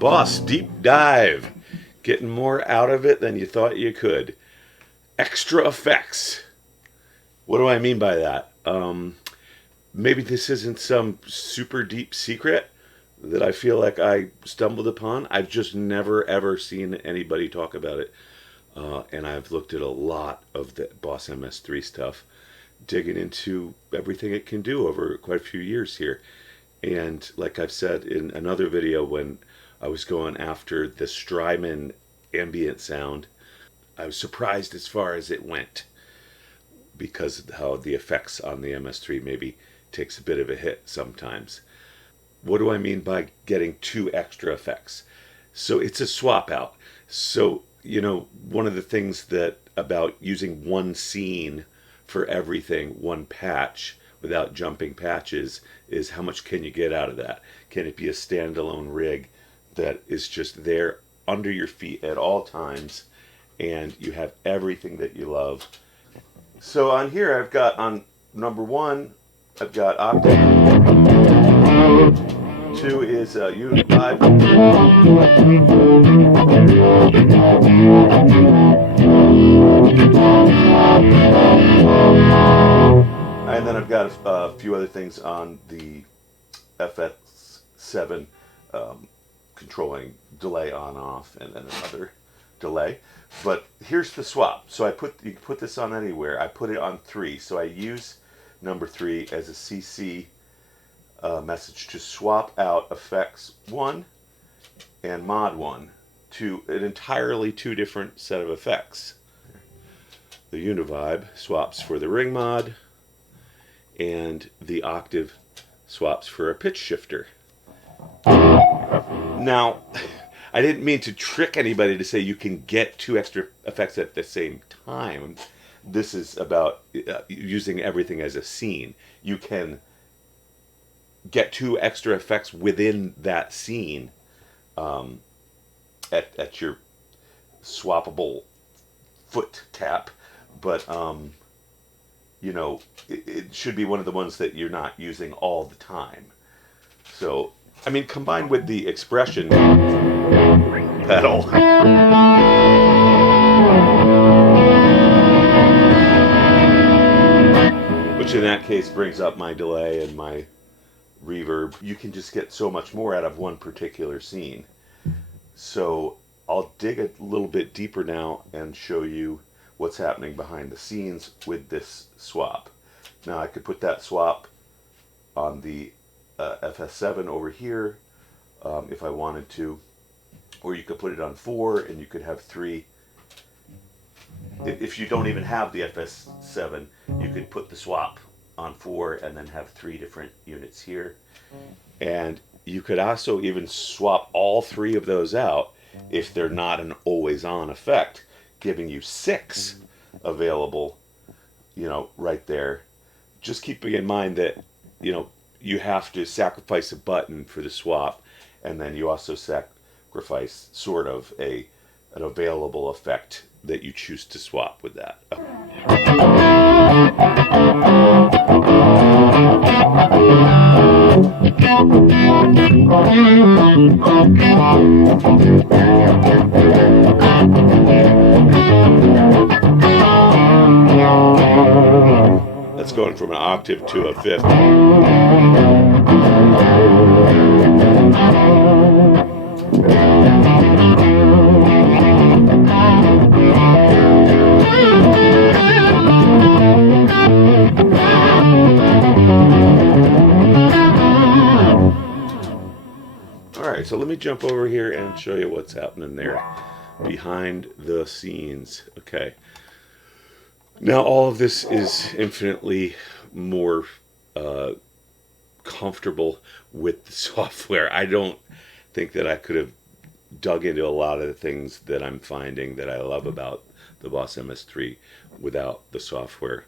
Boss, deep dive. Getting more out of it than you thought you could. Extra effects. What do I mean by that? Maybe this isn't some super deep secret that I feel like I stumbled upon. I've just never ever seen anybody talk about it. And I've looked at a lot of the Boss MS-3 stuff, digging into everything it can do over quite a few years here. And like I've said in another video when I was going after the Strymon ambient sound, I was surprised as far as it went because of how the effects on the MS-3 maybe takes a bit of a hit sometimes. What do I mean by getting 2 extra effects? So it's a swap out. So, you know, one of the things that about using one scene for everything, one patch, without jumping patches, is how much can you get out of that? Can it be a standalone rig that is just there under your feet at all times and you have everything that you love? So on here I've got, on number 1, I've got Octave. 2 is Unified. And then I've got a few other things on the FX1 controlling delay on off, and then another delay. But here's the swap. So you can put this on anywhere. I put it on 3. So I use number 3 as a CC message to swap out FX1 and MOD1 to an entirely 2 different set of effects. The Univibe swaps for the ring mod, and the Octave swaps for a pitch shifter. Now, I didn't mean to trick anybody to say you can get 2 extra effects at the same time. This is about using everything as a scene. You can get 2 extra effects within that scene at your swappable foot tap, but you know, it should be one of the ones that you're not using all the time. So, I mean, combined with the expression pedal, which in that case brings up my delay and my reverb, you can just get so much more out of one particular scene. So I'll dig a little bit deeper now and show you what's happening behind the scenes with this swap. Now I could put that swap on the FS7 over here if I wanted to, or you could put it on 4 and you could have 3. If you don't even have the FS7, you could put the swap on 4 and then have 3 different units here. And you could also even swap all 3 of those out if they're not an always on effect, giving you 6 available, you know, right there. Just keeping in mind that, you know, you have to sacrifice a button for the swap, and then you also sacrifice sort of an available effect that you choose to swap with that. That's going from an octave to a fifth. Alright, so let me jump over here and show you what's happening there behind the scenes. Okay. Now all of this is infinitely more comfortable with the software. I don't think that I could have dug into a lot of the things that I'm finding that I love about the Boss MS-3 without the software.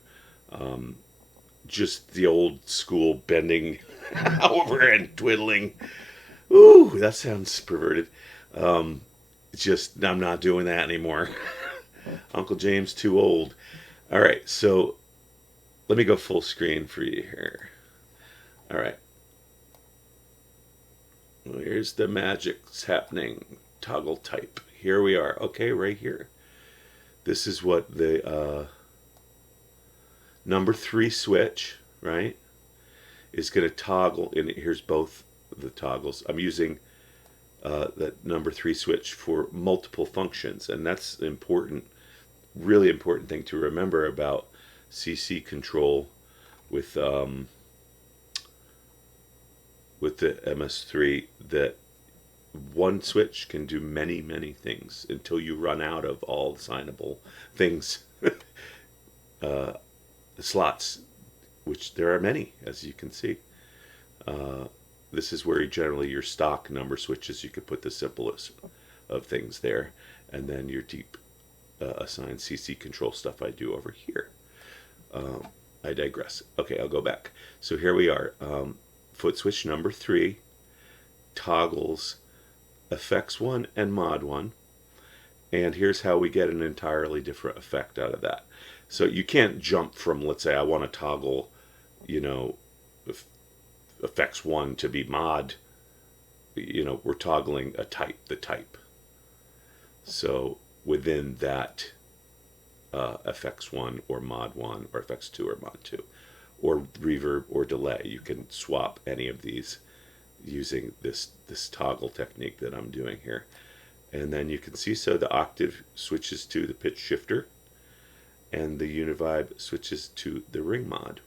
Just the old school bending over and twiddling. Ooh, that sounds perverted. Just, I'm not doing that anymore. Uncle James too old. All right, so let me go full screen for you here. All right. Here's the magic's happening. Toggle type. Here we are. Okay, right here. This is what the number 3 switch, right, is going to toggle. And here's both the toggles. I'm using that number 3 switch for multiple functions, and that's important, really important thing to remember about CC control with the MS-3, that one switch can do many, many things until you run out of all signable things, slots, which there are many, as you can see. This is where generally your stock number switches, you could put the simplest of things there, and then your deep assigned CC control stuff I do over here. I digress. Okay, I'll go back. So here we are. Foot switch number 3 toggles FX1 and MOD1, and here's how we get an entirely different effect out of that. So you can't jump from, let's say I want to toggle, you know, FX1 to be mod, you know, we're toggling a type, the type. So within that FX1 or MOD1 or FX2 or MOD2 or reverb or delay, you can swap any of these using this toggle technique that I'm doing here. And then you can see, so the octave switches to the pitch shifter and the univibe switches to the ring mod.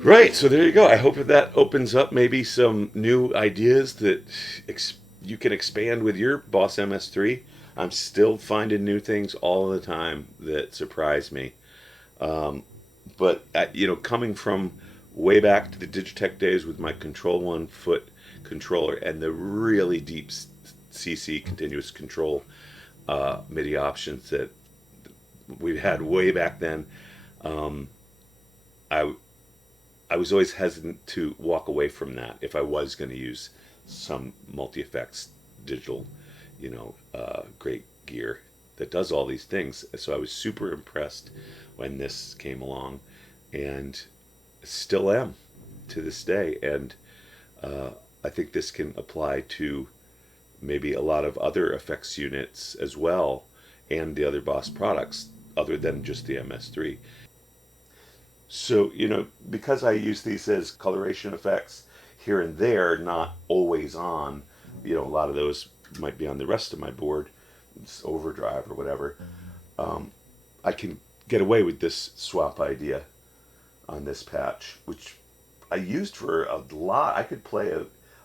Right, so there you go. I hope that opens up maybe some new ideas that you can expand with your Boss MS-3. I'm still finding new things all the time that surprise me. But, you know, coming from way back to the Digitech days with my Control ONE foot controller and the really deep CC continuous control MIDI options that we had way back then, I was always hesitant to walk away from that if I was going to use some multi-effects digital, you know, great gear that does all these things. So I was super impressed when this came along, and still am to this day. And I think this can apply to maybe a lot of other effects units as well, and the other Boss products other than just the MS-3. So, you know, because I use these as coloration effects here and there, not always on, you know, a lot of those might be on the rest of my board, it's overdrive or whatever, I can get away with this swap idea on this patch, which I used for a lot. I could play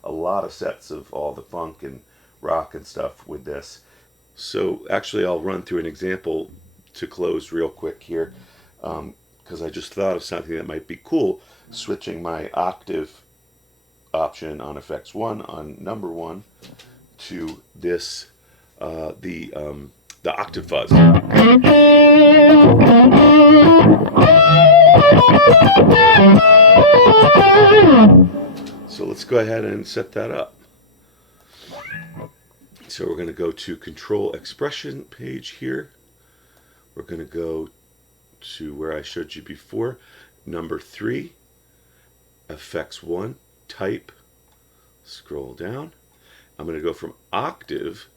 a lot of sets of all the funk and rock and stuff with this. So actually I'll run through an example to close real quick here. Because I just thought of something that might be cool, switching my octave option on FX1 on number 1 to this, the Octave FUZZ. So let's go ahead and set that up. So we're going to go to Control Expression page here. We're going to go to where I showed you before, number 3, FX1 type, scroll down. I'm going to go from octave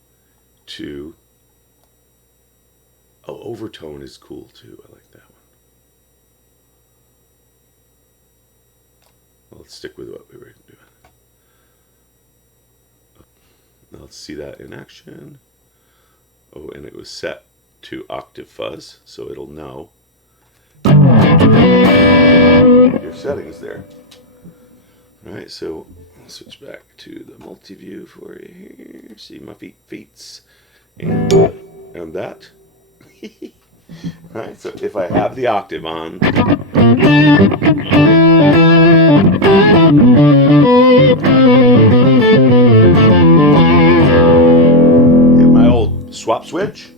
to, oh, overtone is cool too. I like that one. Well, let's stick with what we were doing. Now let's see that in action. Oh, and it was set to Octave FUZZ, so it'll know. Your settings there. All right, so I'll switch back to the multi-view for you here. See my feet, and that. All right, so if I have the octave on, hit my old swap switch.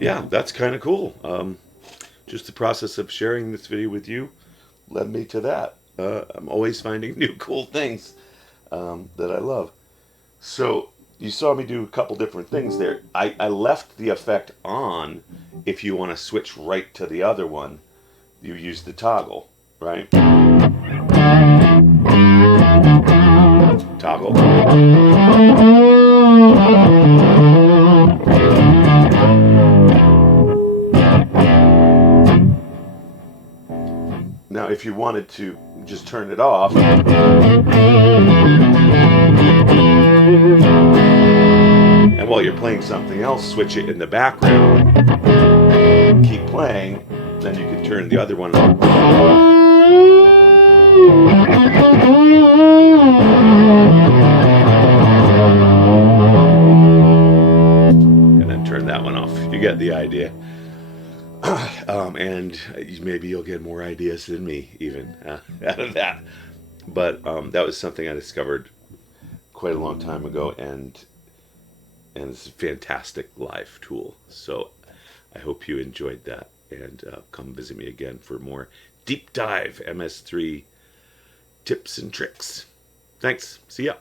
Yeah, that's kind of cool. Just the process of sharing this video with you led me to that. I'm always finding new cool things that I love. So you saw me do a couple different things there. I left the effect on. If you want to switch right to the other one, you use the toggle, right? Toggle. Now, if you wanted to just turn it off, and while you're playing something else, switch it in the background, keep playing, then you can turn the other one off. And then turn that one off. You get the idea. And maybe you'll get more ideas than me even out of that. But that was something I discovered quite a long time ago, and it's a fantastic live tool. So I hope you enjoyed that, and come visit me again for more deep dive MS-3 tips and tricks. Thanks. See ya.